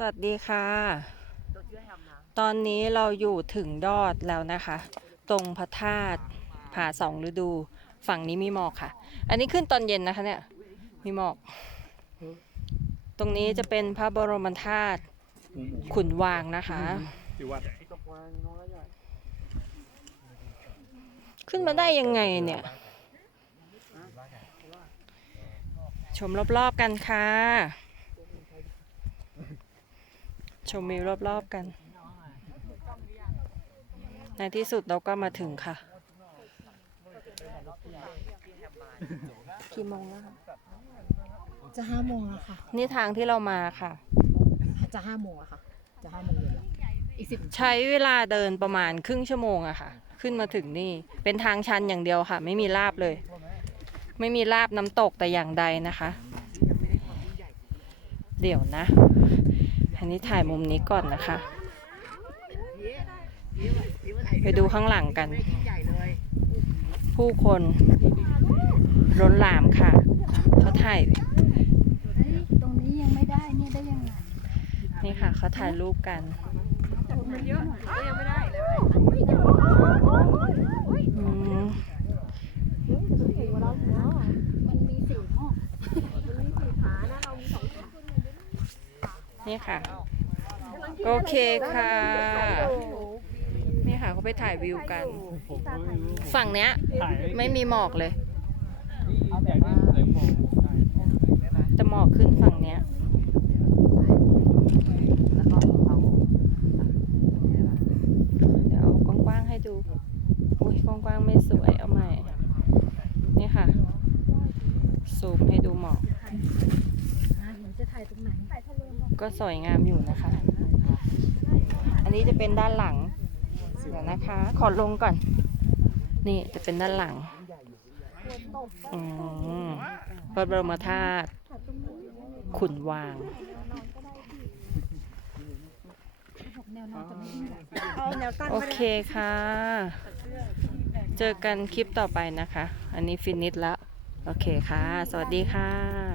สวัสดีค่ะ ตอนนี้เราอยู่ถึงดอดแล้วนะคะ ตรงพระธาตุผาสองฤดู ฝั่งนี้มีหมอกค่ะ อันนี้ขึ้นตอนเย็นนะคะเนี่ย มีหมอก ตรงนี้จะเป็นพระบรมธาตุขุนวางนะคะ ขึ้นมาได้ยังไงเนี่ย ชมรอบๆกันค่ะ ชมวิวรอบๆกัน ในที่สุดเราก็มาถึงค่ะ กี่โมงแล้วคะจะห้าโมงแล้วค่ะ นี่ทางที่เรามาค่ะ จะห้าโมงแล้วค่ะ จะห้าโมงเย็นแล้วอีกสิบใช้เวลาเดินประมาณครึ่งชั่วโมงอะค่ะ ขึ้นมาถึงนี่ เป็นทางชันอย่างเดียวค่ะ ไม่มีลาบเลย ไม่มีลาบน้ำตกแต่อย่างใดนะคะ เดี๋ยวนะอั นนี้ถ่ายมุมนี้ก่อนนะคะ ไปดูข้างหลังกัน ผู้คนล้นหลามค่ะ เขาถ่าย ตรงนี้ยังไม่ได้ นี่ได้ยังไง นี่ค่ะ เขาถ่ายรูปกันอืมมันมีสี่ห้องนี่ค่ะ โอเคค่ะ นี่ค่ะเขาไปถ่ายวิวกันฝั่งเนี้ย ถ่ายไม่มีหมอกเลยแต่นี่เลยมองแต่หมอกขึ้นฝั่งเนี้ย เดี๋ยวเอากว้างๆให้ดู อุ้ยกว้างๆไม่สวยเอาใหม่ นี่ค่ะ ซูมให้ดูหมอกหนูจะถ่ายตรงไหนก็สวยงามอยู่นะคะอั นี้จะเป็นด้านหลังเดี๋ยวนะคะ ขอลงก่อน นี่จะเป็นด้านหลังอืมพระบรมธาตุขุนวางโอเคค่ะ เจอกันคลิปต่อไปนะคะ อันนี้ฟินิชแล้ว โอเคค่ะ สวัสดีค่ะ